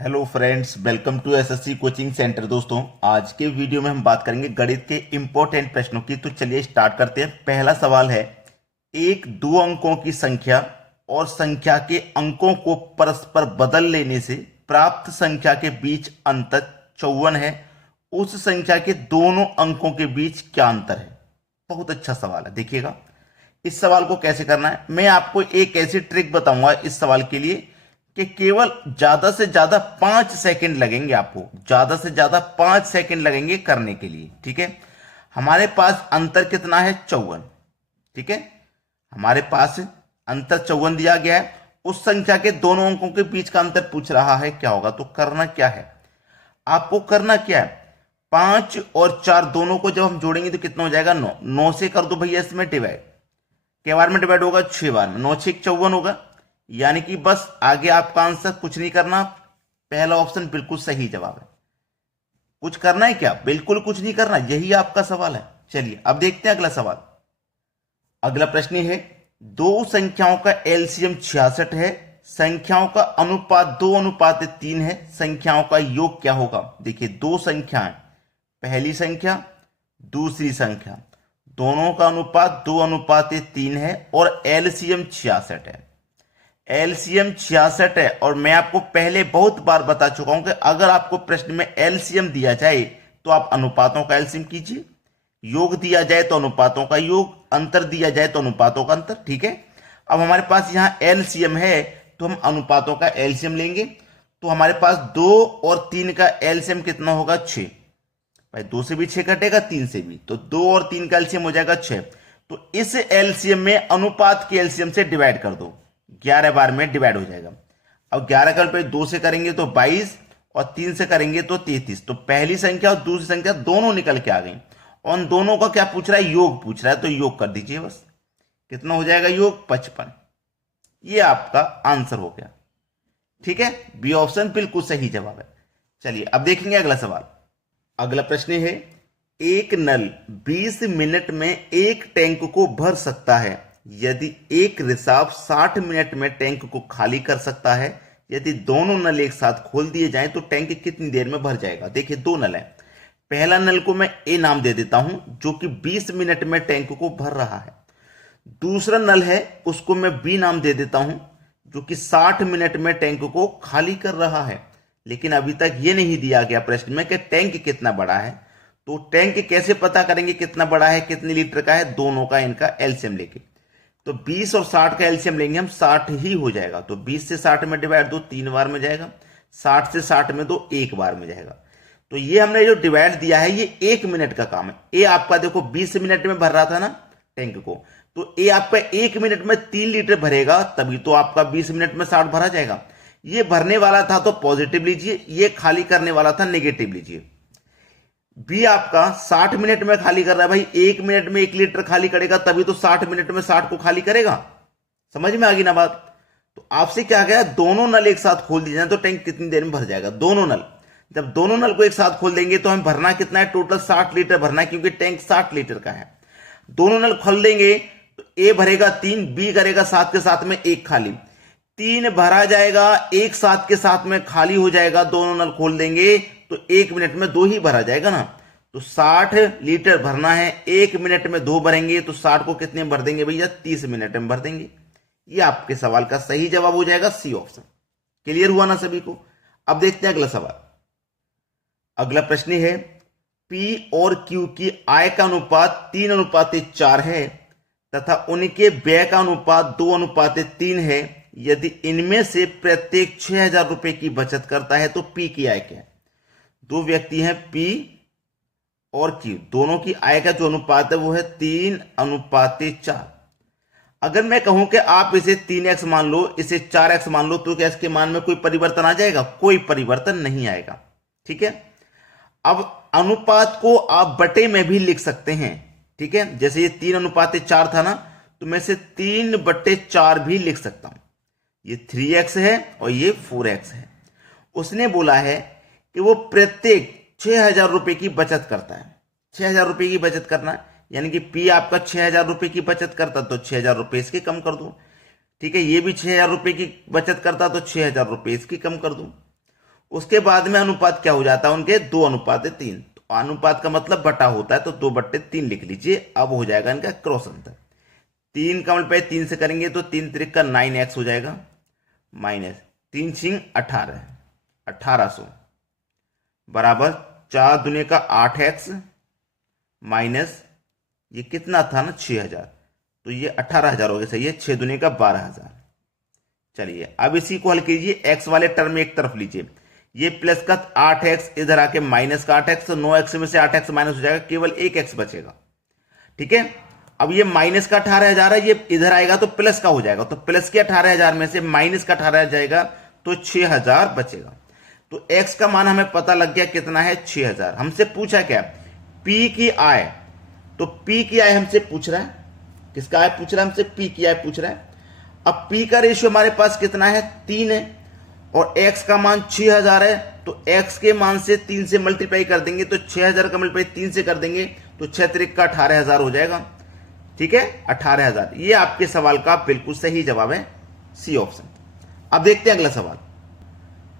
Hello friends, welcome to SSC coaching centre. दोस्तों, आज के वीडियो में हम बात करेंगे गणित के इंपॉर्टेंट प्रश्नों की। तो चलिए स्टार्ट करते हैं। पहला सवाल है, एक दो अंकों की संख्या और संख्या के अंकों को परस्पर बदल लेने से प्राप्त संख्या के बीच अंतर 54 है। उस संख्या के दोनों अंकों के बीच क्या अंतर है? बहुत अच्छा सवाल है। देखिएगा, इस सवाल को कैसे करना है। मैं आपको एक ऐसी ट्रिक बताऊंगा इस सवाल के लिए कि केवल ज्यादा से ज्यादा 5 सेकंड लगेंगे। आपको ज्यादा से ज्यादा 5 सेकंड लगेंगे करने के लिए। ठीक है, हमारे पास अंतर कितना है? 54। ठीक है, हमारे पास अंतर 54 दिया गया है। उस संख्या के दोनों अंकों के बीच का अंतर पूछ रहा है, क्या होगा? तो करना क्या है, आपको करना क्या है, 5 और 4 दोनों को जब हम जोड़ेंगे तो कितना हो जाएगा? 9। 9 से कर दो भैया इसमें डिवाइड। क्या बार में डिवाइड होगा? 6 बार में। 9 6 54 होगा। यानी कि बस आगे आपका आंसर कुछ नहीं करना। पहला ऑप्शन बिल्कुल सही जवाब है। कुछ करना है क्या? बिल्कुल कुछ नहीं करना, यही आपका सवाल है। चलिए अब देखते हैं अगला सवाल। अगला प्रश्न है, दो संख्याओं का एलसीएम 66 है, संख्याओं का अनुपात 2:3 है, संख्याओं का योग क्या होगा? देखिए, दो संख्याएं, पहली संख्या दूसरी संख्या, दोनों का अनुपात 2:3 है और एलसीएम 66 है। एलसीएम 66 है। और मैं आपको पहले बहुत बार बता चुका हूं कि अगर आपको प्रश्न में एलसीएम दिया जाए तो आप अनुपातों का एलसीएम कीजिए, योग दिया जाए तो अनुपातों का योग, अंतर दिया जाए तो अनुपातों का अंतर। ठीक है, अब हमारे पास यहां एलसीएम है तो हम अनुपातों का एलसीएम लेंगे। तो हमारे पास 2 और 3 का एलसीएम कितना होगा? 6। भाई 2 से भी 6 कटेगा, 3 से भी, तो 2 और 3 का एलसीएम हो जाएगा 6। तो इस एलसीएम में अनुपात के एलसीएम से डिवाइड कर दो, 11 बार में डिवाइड हो जाएगा। अब 11 का पे 2 से करेंगे तो 22 और 3 से करेंगे तो 33। तो पहली संख्या और दूसरी संख्या दोनों निकल के आ गई। और उन दोनों का क्या पूछ रहा है? योग पूछ रहा है। तो योग कर दीजिए बस। कितना हो जाएगा योग? 55। ये आपका आंसर हो गया। ठीक है, बी ऑप्शन बिल्कुल सही जवाब है। चलिए अब देखेंगे अगला सवाल। अगला प्रश्न है, एक नल 20 मिनट में एक टैंक को भर सकता है यदि एक रिसाव 60 मिनट में टैंक को खाली कर सकता है। यदि दोनों नल एक साथ खोल दिए जाएं तो टैंक कितनी देर में भर जाएगा? देखिए, दो नल है। पहला नल को मैं ए नाम दे देता हूं जो कि 20 मिनट में टैंक को भर रहा है। दूसरा नल है, उसको मैं बी नाम दे देता हूं जो कि 60 मिनट में टैंक को खाली कर रहा है। लेकिन अभी तक यह नहीं दिया गया प्रश्न में कि टैंक कितना बड़ा है। तो टैंक कैसे पता करेंगे कितना बड़ा है, कितने लीटर का है? दोनों का इनका एलसीएम लेके, तो 20 और 60 का एलसीएम लेंगे हम, 60 ही हो जाएगा। तो 20 से 60 में डिवाइड दो, 3 बार में जाएगा। 60 से 60 में दो, 1 बार में जाएगा। तो ये हमने जो डिवाइड दिया है ये 1 मिनट का काम है। ए आपका देखो 20 मिनट में भर रहा था ना टैंक को, तो ए आपका 1 मिनट में 3 लीटर भरेगा, तभी तो आपका 20 मिनट में 60 भरा जाएगा। ये भरने वाला था तो पॉजिटिव लीजिए, ये खाली करने वाला था नेगेटिव लीजिए। बी आपका 60 मिनट में खाली कर रहा है। भाई 1 मिनट में 1 लीटर खाली करेगा तभी तो 60 मिनट में 60 को खाली करेगा। समझ में आ गई ना बात? तो आपसे क्या गया, दोनों नल एक साथ खोल दिए जाए तो टैंक कितनी देर में भर जाएगा? दोनों नल, जब दोनों नल को एक साथ खोल देंगे तो हमें भरना कितना है? टोटल 60 लीटर भरना है, क्योंकि टैंक 60 लीटर का है। दोनों नल खोल देंगे तो ए भरेगा 3, बी करेगा 7 के साथ में 1 खाली, 3 भरा जाएगा, 1 7 के साथ में खाली हो जाएगा। दोनों नल खोल देंगे तो 1 मिनट में 2 ही भरा जाएगा ना। तो 60 लीटर भरना है, 1 मिनट में 2 भरेंगे तो 60 को कितने में भर देंगे भैया? 30 मिनट में भर देंगे। ये आपके सवाल का सही जवाब हो जाएगा, सी ऑप्शन। क्लियर हुआ ना सभी को? अब देखते हैं अगला सवाल। अगला प्रश्न है, पी और क्यू की आय का अनुपात 3:4 है तथा उनके व्यय का अनुपात 2:3 है। यदि इनमें से प्रत्येक 6000 रुपए की बचत करता है तो पी की आय क्या है? दो व्यक्ति हैं पी और क्यू, दोनों की आय का जो अनुपात है वो है 3:4। अगर मैं कहूं कि आप इसे 3x मान लो, इसे 4x मान लो, तो क्या इसके मान में कोई परिवर्तन आ जाएगा? कोई परिवर्तन नहीं आएगा। ठीक है, अब अनुपात को आप बटे में भी लिख सकते हैं। ठीक है, जैसे ये 3:4 था ना, तो मैं इसे 3/4 भी लिख सकता हूं। ये 3x है और ये 4x है। उसने बोला है कि वो प्रत्येक 6000 रुपए की बचत करता है। 6000 रुपए की बचत करना है, यानी कि पी आपका 6000 रुपए की बचत करता तो 6000 रुपए इसके कम कर दूं। ठीक है, ये भी 6000 रुपए की बचत करता तो 6000 रुपए इसकी कम कर दूं। उसके बाद में अनुपात क्या हो जाता है उनके, 2:3। तो अनुपात का मतलब बटा होता है, तो 2/3 लिख लीजिए। अब हो जाएगा इनका क्रॉस अंतर। 3 का मल्टीप्लाई 3 से करेंगे तो 3 त्रिक का 9x हो जाएगा, माइनस 3 छिंग 18, 1800 बराबर 4 दूने का 8x माइनस ये कितना था ना 6000, तो ये 18000 हो गया, सही है। 6 दूने का 12000। चलिए अब इसी को हल कीजिए, x वाले टर्म एक तरफ लीजिए, ये प्लस का 8x इधर आके माइनस का 8x, तो 9x में से 8x माइनस हो जाएगा, केवल 1x बचेगा। ठीक है, अब ये माइनस का 18000 है, ये इधर आएगा तो प्लस का हो जाएगा, तो प्लस के 18000 में से माइनस का 18000 जाएगा तो 6000 बचेगा। तो x का मान हमें पता लग गया कितना है, 6000। हमसे पूछा क्या, p की आय, तो p की आय हमसे पूछ रहा है, किसका आय पूछ रहा है हमसे, p की आय पूछ रहा है। अब p का रेशियो हमारे पास कितना है, 3 है, और x का मान 6000 है, तो x के मान से 3 से मल्टीप्लाई कर देंगे, तो 6000 का मल्टीप्लाई 3 से कर देंगे तो 6 त्रिक का 18000 हो जाएगा। ठीक है, 18000। ये आपके सवाल का बिल्कुल सही जवाब है, सी ऑप्शन। अब देखते हैं अगला सवाल।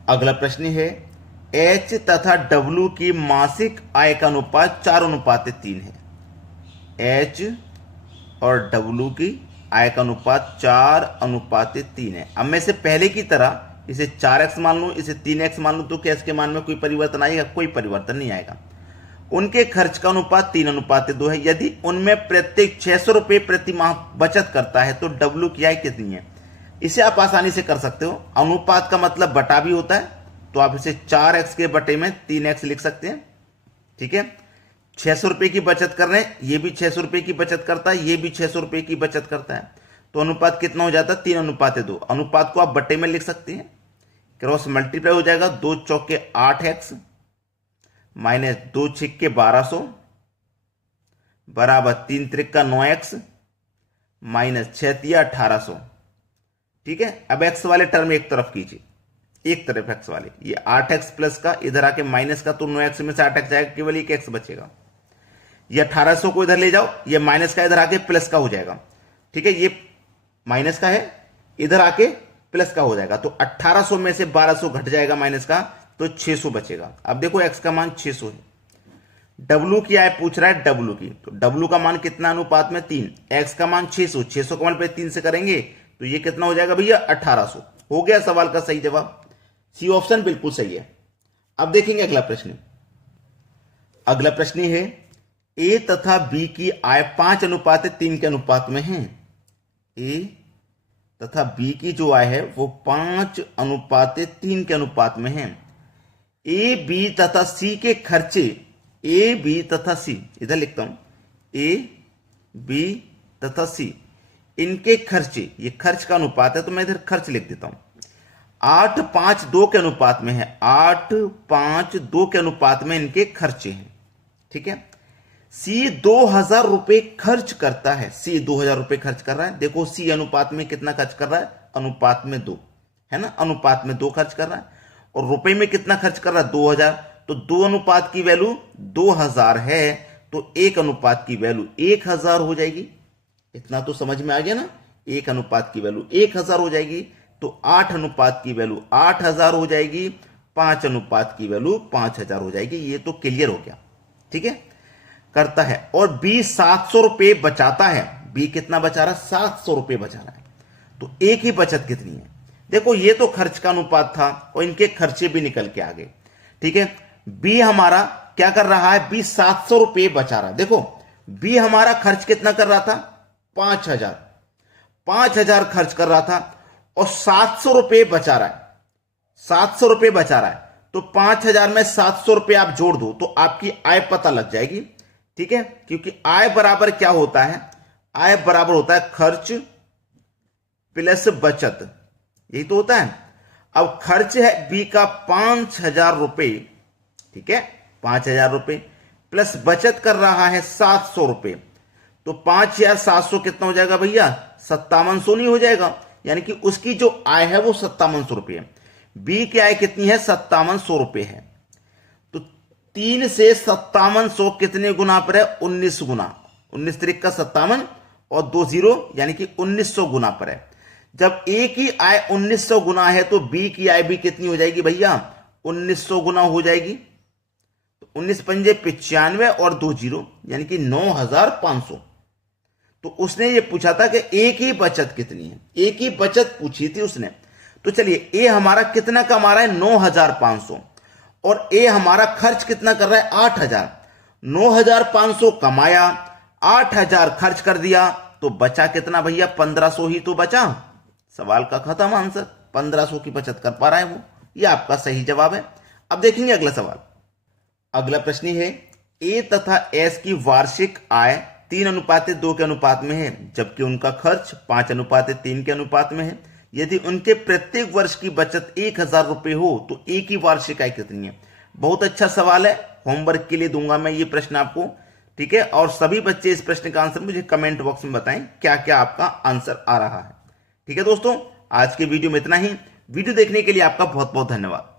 अगला प्रश्न है, H तथा W की मासिक आय का अनुपात 4:3 है। H और W की आय का अनुपात 4:3 है। अब मैं से पहले की तरह इसे 4x मान लूं, इसे 3x मान लूं, तो क्या इसके मान में कोई परिवर्तन आएगा, कोई परिवर्तन नहीं आएगा। उनके खर्च का अनुपात 3:2 है। यदि उनमें प्रत्येक 600 रुपये प्रति माह बचत करता है तो W की आय कितनी है। इसे आप आसानी से कर सकते हो, अनुपात का मतलब बटा भी होता है, तो आप इसे 4x के बटे में 3x लिख सकते हैं। ठीक है, 600 रुपये की बचत कर रहे हैं, ये भी 600 रुपये की बचत करता है, ये भी 600 रुपये की बचत करता है, तो अनुपात कितना हो जाता है, 3:2। अनुपात को आप बटे में लिख सकते हैं, क्रॉस मल्टीप्लाई हो जाएगा, 2 चौके 8x माइनस 2 छिक्के 1200 बराबर 3 त्रिक का 9x माइनस 6 तिया 1800। ठीक है, अब x वाले टर्म एक तरफ कीजिए, एक तरफ x वाले, ये 8x प्लस का इधर आके माइनस का, तो 9x में से 8x जाएगा, केवल एक x बचेगा। ये 1800 को इधर ले जाओ, ये माइनस का इधर आके प्लस का हो जाएगा। ठीक है, ये माइनस का है, इधर आके प्लस का हो जाएगा, तो 1800 में से 1200 घट जाएगा माइनस का, तो 600 बचेगा। अब देखो x का मान 600 है। W की आय पूछ रहा है, W की, तो W का मान कितना अनुपात में 3, x का मान 600, 600 का मान पे 3 से करेंगे तो ये कितना हो जाएगा भैया, 1800। हो गया सवाल का सही जवाब, सी ऑप्शन बिल्कुल सही है। अब देखेंगे अगला प्रश्न। अगला प्रश्न है, A तथा B की आय 5:3 के अनुपात में है। A तथा B की जो आय है वो 5:3 के अनुपात में है। A, B तथा C के खर्चे, A, B तथा C, इधर लिखता हूं, A, B तथा C, इनके खर्चे, ये खर्च का अनुपात है, तो मैं इधर खर्च लिख देता हूं, 8:5:2 के अनुपात में है। 8:5:2 के अनुपात में इनके खर्चे हैं। ठीक है, C 2000 रुपए खर्च करता है, C 2000 रुपए खर्च कर रहा है। देखो C अनुपात में कितना खर्च कर रहा है, अनुपात में 2 है ना, अनुपात में 2 खर्च कर रहा है, और रुपए में कितना खर्च कर रहा है, 2000। तो 2 अनुपात की वैल्यू 2000 है, तो 1 अनुपात की वैल्यू 1000 हो जाएगी। इतना तो समझ में आ गया ना, 1 अनुपात की वैल्यू 1000 हो जाएगी, तो 8 अनुपात की वैल्यू 8000 हो जाएगी, 5 अनुपात की वैल्यू 5000 हो जाएगी। ये तो क्लियर हो गया। ठीक है, करता है, और B 700 रुपए बचाता है। B कितना बचा रहा है, 700 रुपए बचा रहा है, तो A की बचत कितनी है। देखो ये तो खर्च का अनुपात था, और इनके खर्चे भी निकल के आ गए। ठीक है, B हमारा क्या कर रहा है, B 700 रुपए बचा रहा है। देखो B हमारा खर्च कितना कर रहा था, 5000 खर्च कर रहा था, और 700 रुपए बचा रहा है, 700 रुपए बचा रहा है, तो 5000 में 700 रुपए आप जोड़ दो तो आपकी आय पता लग जाएगी। ठीक है, क्योंकि आय बराबर क्या होता है, आय बराबर होता है खर्च प्लस बचत, यही तो होता है। अब खर्च है B का 5000 रुपए, ठीक है, 5000 रुपए, प्लस बचत कर रहा है 700 रुपए, तो 5700 कितना हो जाएगा भैया, 5700 नहीं हो जाएगा, यानी कि उसकी जो आय है वो 5700 रुपये है। B की आय कितनी है, 5700 रुपये है, तो 3 से 5700 कितने गुना पर है, 19 गुना, 19 त्रिक का 57 और 2 0 यानी कि 1900 गुना पर है। जब A की आय 1900 गुना है तो B की आय भी कितनी हो जाएगी भैया, 1900 गुना हो जाएगी। तो 19 पंजे 95 और 2 जीरो यानी कि 9500। तो उसने ये पूछा था कि ए की बचत कितनी है, ए की बचत पूछी थी उसने। तो चलिए ए हमारा कितना कमा रहा है 9500 और ए हमारा खर्च कितना कर रहा है 8000। 9500 कमाया, 8000 खर्च कर दिया, तो बचा कितना भैया 1500 ही तो बचा। सवाल का खत्म आंसर, 1500 की बचत कर पा रहा है वो। ये आपका सही जवाब है। अब देखेंगे अगला सवाल। अगला प्रश्न है ए तथा एस की वार्षिक आय 3:2 के अनुपात में है, जबकि उनका खर्च 5:3 के अनुपात में है। यदि उनके प्रत्येक वर्ष की बचत 1000 रुपए हो तो ए की वार्षिक आय कितनी है। बहुत अच्छा सवाल है, होमवर्क के लिए दूंगा मैं ये प्रश्न आपको, ठीक है। और सभी बच्चे इस प्रश्न का आंसर मुझे कमेंट बॉक्स में बताएं क्या क्या आपका आंसर आ रहा है, ठीक है दोस्तों। आज के वीडियो में इतना ही। वीडियो देखने के लिए आपका बहुत बहुत धन्यवाद।